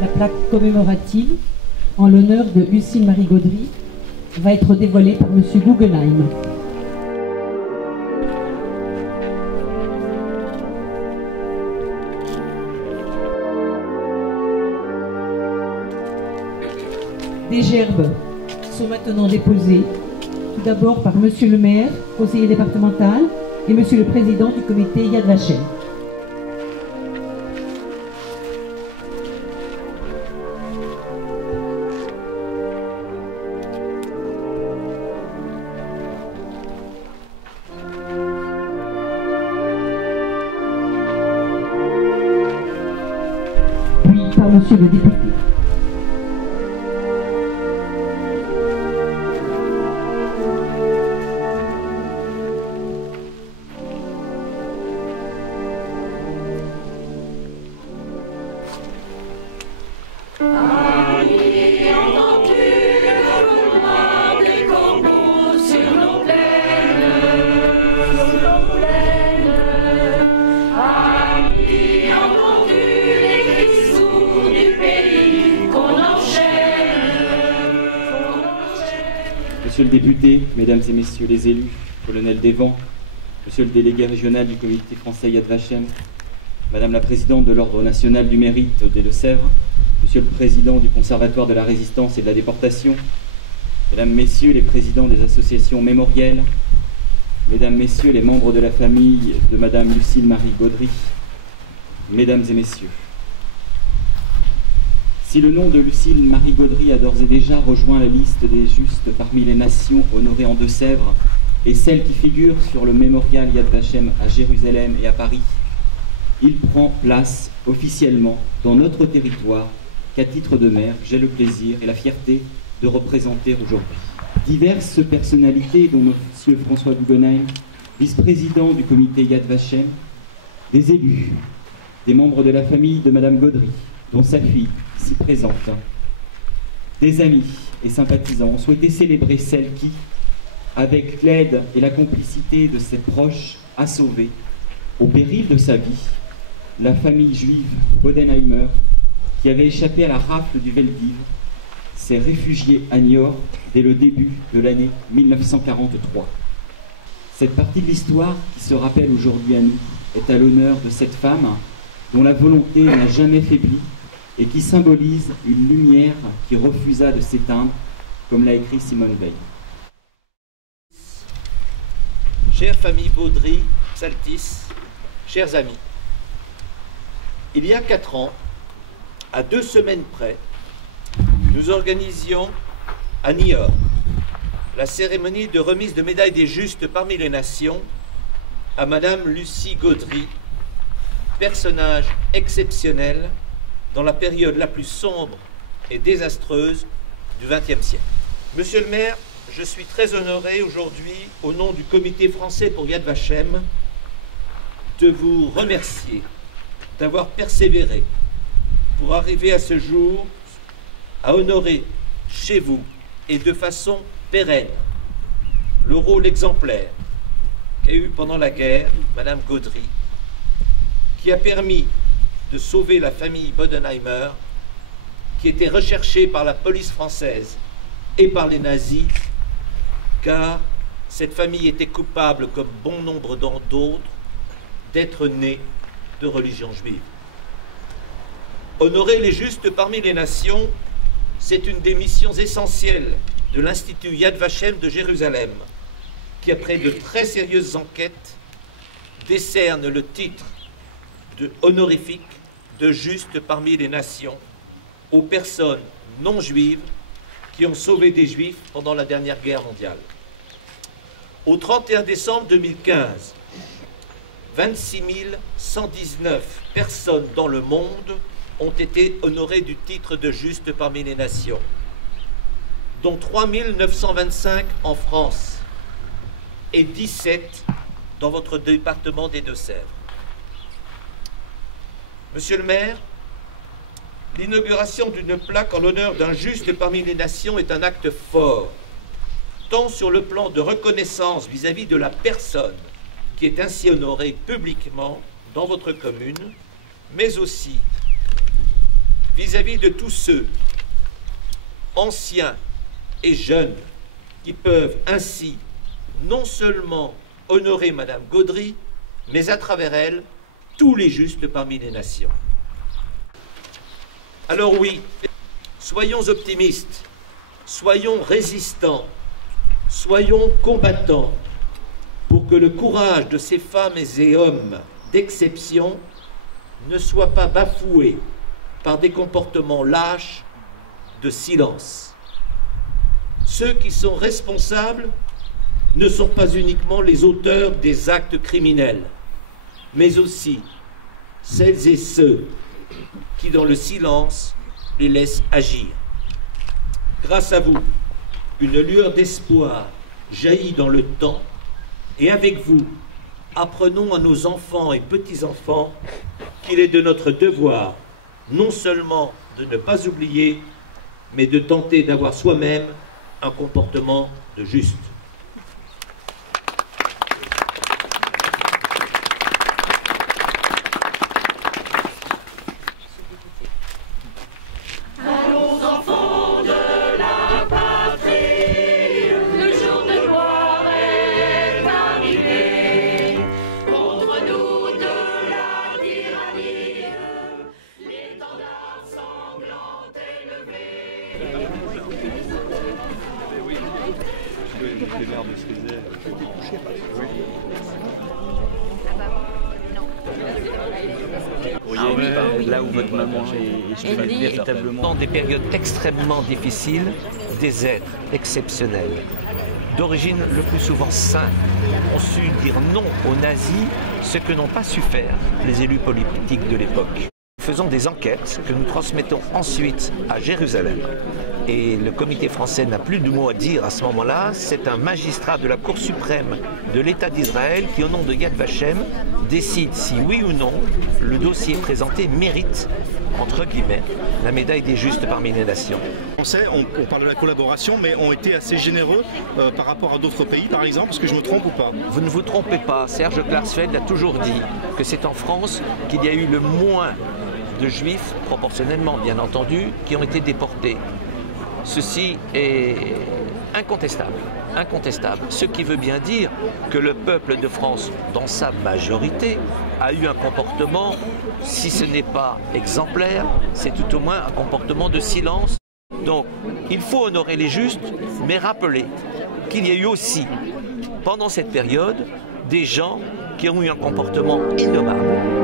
La plaque commémorative en l'honneur de Lucille Marie Gaudry va être dévoilée par M. Guggenheim. Des gerbes sont maintenant déposées, tout d'abord par Monsieur le maire, conseiller départemental, et Monsieur le président du comité Yad Vashem. Puis par Monsieur le député. Monsieur le député, mesdames et messieurs les élus, colonel Desvents, monsieur le délégué régional du comité français Yad Vashem, madame la présidente de l'Ordre national du mérite des Deux-Sèvres, monsieur le président du conservatoire de la résistance et de la déportation, mesdames, messieurs les présidents des associations mémorielles, mesdames, messieurs les membres de la famille de madame Lucille Marie Gaudry, mesdames et messieurs. Si le nom de Lucille Marie Gaudry a d'ores et déjà rejoint la liste des justes parmi les nations honorées en Deux-Sèvres et celles qui figurent sur le mémorial Yad Vashem à Jérusalem et à Paris, il prend place officiellement dans notre territoire qu'à titre de maire, j'ai le plaisir et la fierté de représenter aujourd'hui. Diverses personnalités, dont M. François Guggenheim, vice-président du comité Yad Vashem, des élus, des membres de la famille de Madame Gaudry, dont sa fille, si présente, des amis et sympathisants ont souhaité célébrer celle qui, avec l'aide et la complicité de ses proches, a sauvé, au péril de sa vie, la famille juive Bodenheimer, qui avait échappé à la rafle du Veldiv, s'est réfugiée à Niort dès le début de l'année 1943. Cette partie de l'histoire qui se rappelle aujourd'hui à nous est à l'honneur de cette femme dont la volonté n'a jamais faibli et qui symbolise une lumière qui refusa de s'éteindre, comme l'a écrit Simone Veil. Chère famille Baudry, Psaltis, chers amis, il y a 4 ans, à 2 semaines près, nous organisions à Niort la cérémonie de remise de médaille des justes parmi les nations à Madame Lucie Gaudry, personnage exceptionnel dans la période la plus sombre et désastreuse du XXe siècle. Monsieur le maire, je suis très honoré aujourd'hui, au nom du comité français pour Yad Vashem, de vous remercier d'avoir persévéré pour arriver à ce jour à honorer chez vous et de façon pérenne le rôle exemplaire qu'a eu pendant la guerre Madame Gaudry, qui a permis de sauver la famille Bodenheimer, qui était recherchée par la police française et par les nazis, car cette famille était coupable, comme bon nombre d'autres, d'être née de religion juive. Honorer les justes parmi les nations, c'est une des missions essentielles de l'Institut Yad Vashem de Jérusalem, qui, après de très sérieuses enquêtes, décerne le titre de honorifique de justes parmi les nations aux personnes non juives qui ont sauvé des juifs pendant la dernière guerre mondiale. Au 31 décembre 2015, 26 119 personnes dans le monde ont été honorées du titre de justes parmi les nations, dont 3 925 en France et 17 dans votre département des Deux-Sèvres. Monsieur le maire, l'inauguration d'une plaque en l'honneur d'un juste parmi les nations est un acte fort, tant sur le plan de reconnaissance vis-à-vis de la personne qui est ainsi honorée publiquement dans votre commune, mais aussi vis-à-vis de tous ceux, anciens et jeunes, qui peuvent ainsi non seulement honorer Madame Gaudry, mais à travers elle, tous les justes parmi les nations. Alors oui, soyons optimistes, soyons résistants, soyons combattants, pour que le courage de ces femmes et hommes d'exception ne soit pas bafoué par des comportements lâches de silence. Ceux qui sont responsables ne sont pas uniquement les auteurs des actes criminels, mais aussi celles et ceux qui, dans le silence, les laissent agir. Grâce à vous, une lueur d'espoir jaillit dans le temps, et avec vous, apprenons à nos enfants et petits-enfants qu'il est de notre devoir non seulement de ne pas oublier, mais de tenter d'avoir soi-même un comportement de juste. Là où votre maman est véritablement dans des périodes extrêmement difficiles, des êtres exceptionnels, d'origine le plus souvent simple, ont su dire non aux nazis, ce que n'ont pas su faire les élus politiques de l'époque. Nous faisons des enquêtes que nous transmettons ensuite à Jérusalem. Et le comité français n'a plus de mots à dire à ce moment-là. C'est un magistrat de la Cour suprême de l'État d'Israël qui, au nom de Yad Vashem, décide si oui ou non le dossier présenté mérite, entre guillemets, la médaille des justes parmi les nations. On parle de la collaboration, mais ont été assez généreux par rapport à d'autres pays, par exemple. Est-ce que je me trompe ou pas? Vous ne vous trompez pas. Serge Klarsfeld a toujours dit que c'est en France qu'il y a eu le moins de juifs, proportionnellement bien entendu, qui ont été déportés. Ceci est incontestable, incontestable. Ce qui veut bien dire que le peuple de France, dans sa majorité, a eu un comportement, si ce n'est pas exemplaire, c'est tout au moins un comportement de silence. Donc, il faut honorer les justes, mais rappeler qu'il y a eu aussi, pendant cette période, des gens qui ont eu un comportement innommable.